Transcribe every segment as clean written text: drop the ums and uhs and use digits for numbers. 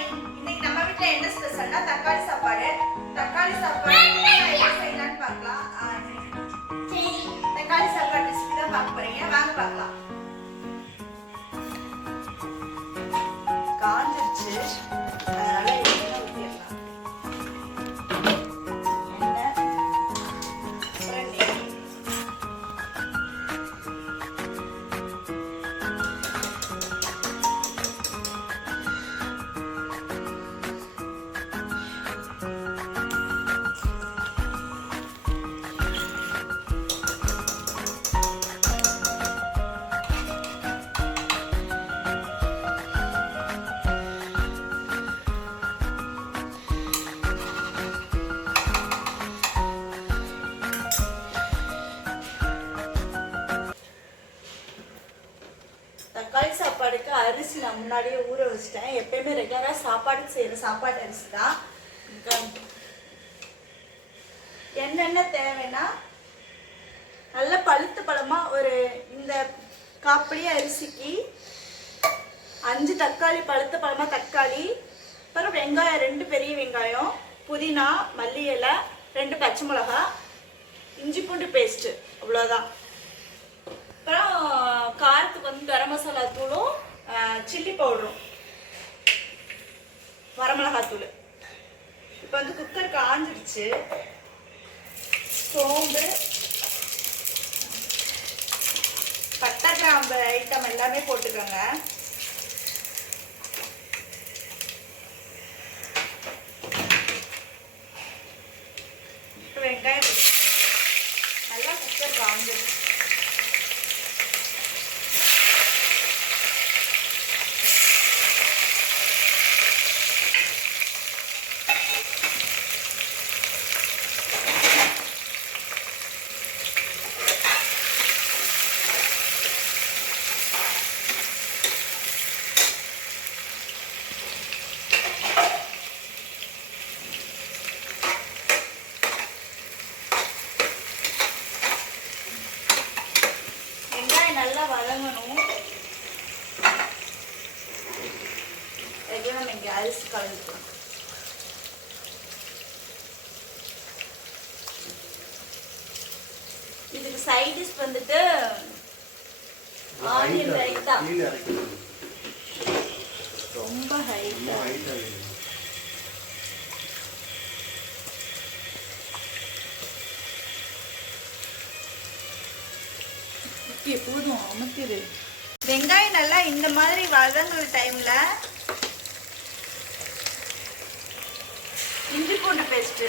இன்னைக்கு நம்ம வீட்ல என்ன ஸ்பெஷல்னா தக்காளி சாப்பாடு. தக்காளி சாப்பாடு எப்படி செய்யலாம்னு பார்க்கலாம். தக்காளி சாப்பாடு ரெசிபி தான் பார்க்க போறீங்க. வாங்க பார்க்கலாம். காஞ்சிருச்சு, அதனால எண்ணெய் ஊற்றிடலாம். தக்காளி சாப்பாடுக்கு அரிசி நான் முன்னாடியே ஊற வச்சிட்டேன். எப்பயுமே ரெகுலராக சாப்பாடு செய்கிற சாப்பாடு அரிசி தான். என்னென்ன தேவைன்னா, நல்ல பழுத்த பழமாக ஒரு இந்த காப்படி அரிசிக்கு 5 தக்காளி, பழுத்த பழமாக தக்காளி, அப்புறம் வெங்காயம் 2 பெரிய வெங்காயம், புதினா, மல்லி இலை, 2 பச்சை மிளகா, இஞ்சி பூண்டு பேஸ்ட்டு, அவ்வளோதான். அப்புறம் காரத்துக்கு வந்து கரம் மசாலா தூளும் சில்லி பவுடரும், வரமிளகாத்தூள். இப்போ வந்து குக்கர் காஞ்சிடுச்சு. சோம்பு, பட்டை, கிராம்பு ஐட்டம் எல்லாமே போட்டுக்கோங்க. இப்போ வெங்காயம் நல்லா குக்கர் காஞ்சிடுச்சு. நல்லா வதங்கணும். நம்ம இங்கே அரிசி கலந்துக்கலாம். இதுக்கு சைட் டிஷ் வந்துட்டு ஆனியன் ரைத்தா. ரொம்ப ஹைட்டா போதும், அமுத்திடு. வெங்காயம் நல்லா இந்த மாதிரி வதங்குற டைம்ல இஞ்சி பூண்டு பேஸ்ட்,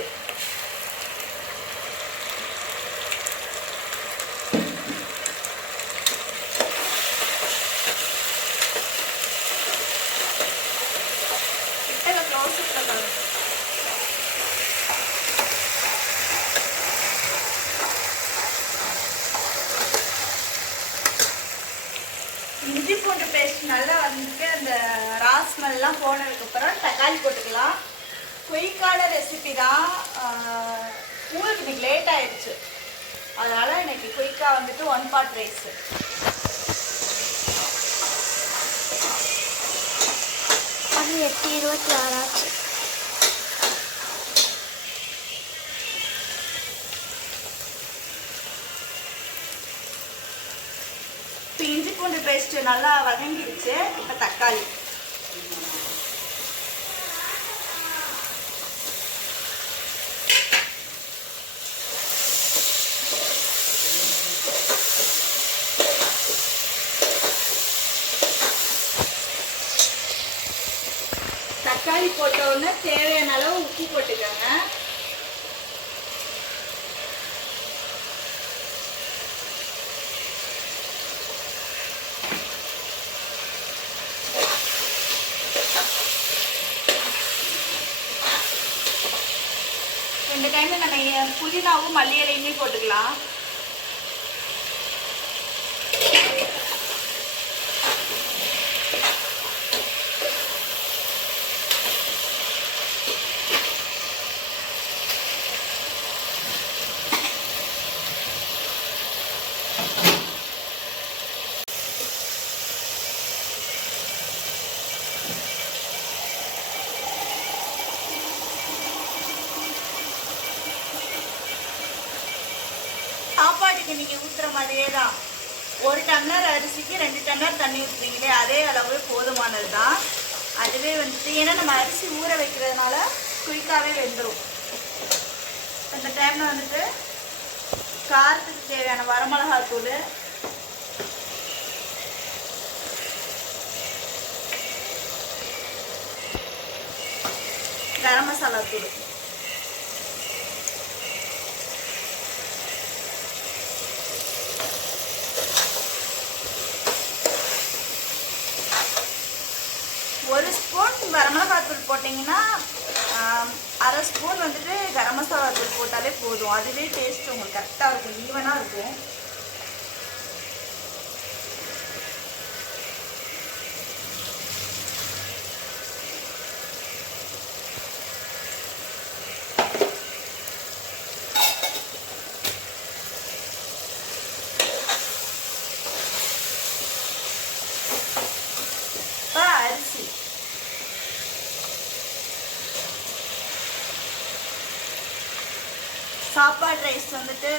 இஞ்சி பூண்டு பேஸ்ட் நல்லா வந்துட்டு அந்த ராஸ்மெல்லாம் போனதுக்கப்புறம் தக்காளி போட்டுக்கலாம். குயிக்கான ரெசிபி தான். உங்களுக்கு இன்னைக்கு லேட் ஆயிடுச்சு, அதனால இன்னைக்கு குயிக்காக வந்துட்டு 1 pot ரைஸ். அது 8:26 ஆச்சு. இப்போ இஞ்சி பூண்டு பேஸ்ட் நல்லா வதங்கிடுச்சு. இப்போ தக்காளி, தக்காளி போட்ட உடனே தேவையான அளவு உப்பு போட்டுக்கோங்க. இந்த டைம்ல நம்ம புதினாவும் மல்லி இலையுமே போட்டுக்கலாம். நீங்கள் ஊற்றுற மாதிரியே தான். 1 டம்ளர் அரிசிக்கு 2 டம்ளர் தண்ணி ஊற்றுறீங்களே அதே அளவு போதுமானது தான். அதுவே வந்துட்டு ஏன்னா நம்ம அரிசி ஊற வைக்கிறதுனால குயிக்காகவே வெந்துடும். இந்த டைமில் வந்துட்டு காரத்துக்கு தேவையான வரமிளகாத்தூள், கரம் மசாலா தூள், ஒரு ஸ்பூன் வரமிளகாத்தூள் போட்டிங்கன்னா 1/2 ஸ்பூன் வந்துட்டு கரம் மசாலா தூள் போட்டாலே போதும். அதுவே டேஸ்ட் உங்களுக்கு கரெக்டாக இருக்கும், ஈவனாக இருக்கும். அரிசி சாப்பாடு ரைஸ் வந்துட்டு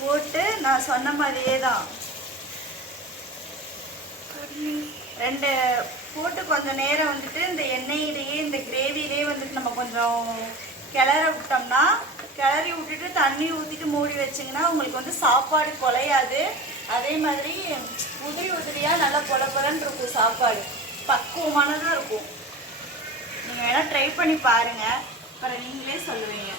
போட்டு நான் சொன்ன மாதிரியே தான் 2 போட்டு கொஞ்சம் நேரம் வந்துட்டு இந்த எண்ணெயிலேயே இந்த கிரேவிலேயே வந்துட்டு நம்ம கொஞ்சம் கிளற விட்டோம்னா, கிளறி விட்டுட்டு தண்ணி ஊற்றிட்டு மூடி வச்சிங்கன்னா உங்களுக்கு வந்து சாப்பாடு குலையாது. அதே மாதிரி உதிரி உதிரியாக நல்லா பொலன்னு இருக்கும், சாப்பாடு பக்குவமானதாக இருக்கும். நீங்கள் வேணால் ட்ரை பண்ணி பாருங்கள், அப்புறம் நீங்களே சொல்லுவீங்க.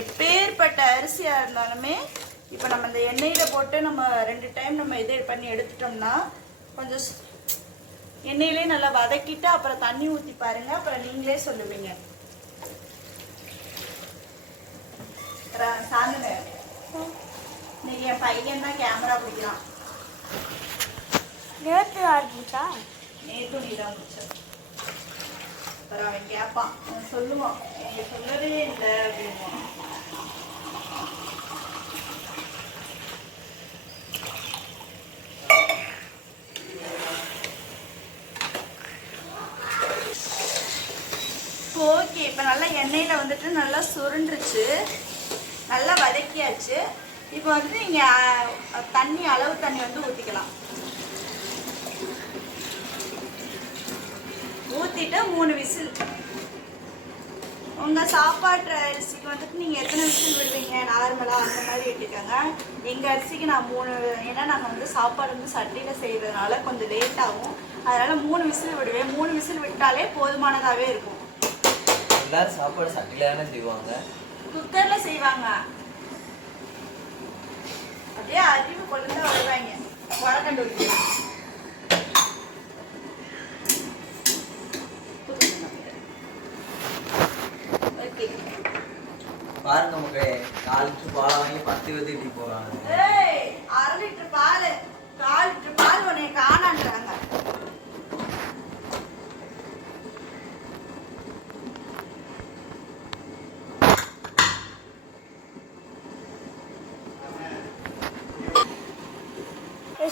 எப்பேற்பட்ட அரிசியாக இருந்தாலுமே இப்போ நம்ம இந்த எண்ணெயில் போட்டு நம்ம 2 டைம் நம்ம இது பண்ணி எடுத்துட்டோம்னா கொஞ்சம் எண்ணெயிலே நல்லா வதக்கிட்டு அப்புறம் தண்ணி ஊற்றி பாருங்கள், அப்புறம் நீங்களே சொல்லுவீங்க. சாந்துங்க, இன்னைக்கு என் பையன் தான் கேமரா பிடிக்கிறான். நேற்று ஆரம்பிச்சா நேற்று நீ தான் பிடிச்ச. அப்புறம் அவன் கேட்பான், அவன் சொல்லுவான் எனக்கு சொல்லவே இல்லை அப்படின்வான். ஓகே, இப்போ நல்லா எண்ணெயில் வந்துட்டு நல்லா சுருண்டுருச்சு, நல்லா வதக்கியாச்சு. இப்போ வந்து நீங்கள் தண்ணி அளவு தண்ணி வந்து ஊற்றிக்கலாம். ஊற்றிட்டு 3 விசில். உங்கள் சாப்பாட்டு அரிசிக்கு வந்துட்டு நீங்கள் எத்தனை விசில் விடுவீங்க நார்மலாக அந்த மாதிரி விட்டுக்கோங்க. எங்கள் அரிசிக்கு நான் 3, ஏன்னா நாங்கள் வந்து சாப்பாடு வந்து சட்டியில் செய்கிறதுனால கொஞ்சம் லேட் ஆகும், அதனால் 3 விசில் விடுவேன். 3 விசில் விட்டாலே போதுமானதாகவே இருக்கும். எல்லாரும் சாப்பாடு சட்டில தானே செய்வாங்க, குக்கர்ல செய்வாங்க. அப்படியே அறிவு கொண்டு வருவாங்க வரக்கண்டு. பாருங்க மக்களே, 4 லிட்டர் பால் வாங்கி 10 ஊத்திட்டு போறாங்க. 1/2 லிட்டர் பால், 1/4 லிட்டர் பால் உன்னை காணான்றாங்க.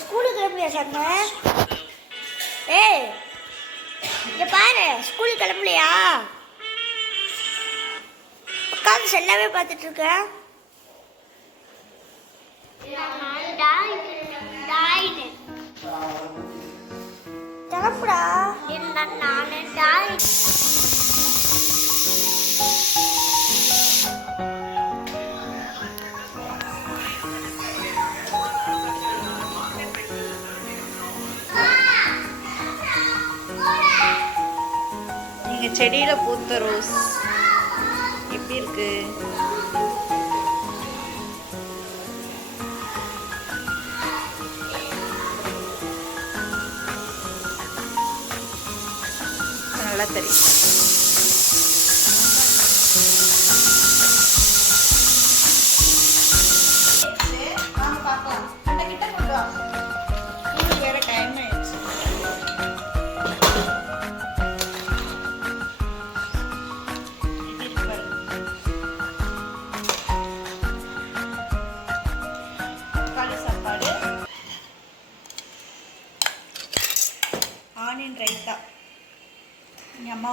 ஸ்கூலுக்கு கிளம்பலையா சொன்ன? ஏய் இங்க பாரு, ஸ்கூலுக்கு கிளம்பலையா? உட்காந்து செல்லாவே பார்த்துட்டு இருக்க. கிளம்புடா. நீங்க செடியில பூத்த ரோஸ் எப்படி இருக்கு? நல்லா தெரியும். வாங்க பார்க்கலாம். கிட்ட கொண்டு வா. இன்னும் வேற டைம் ஆயிடுச்சு. ஆனியன் ரைத்தா எங்கள் அம்மா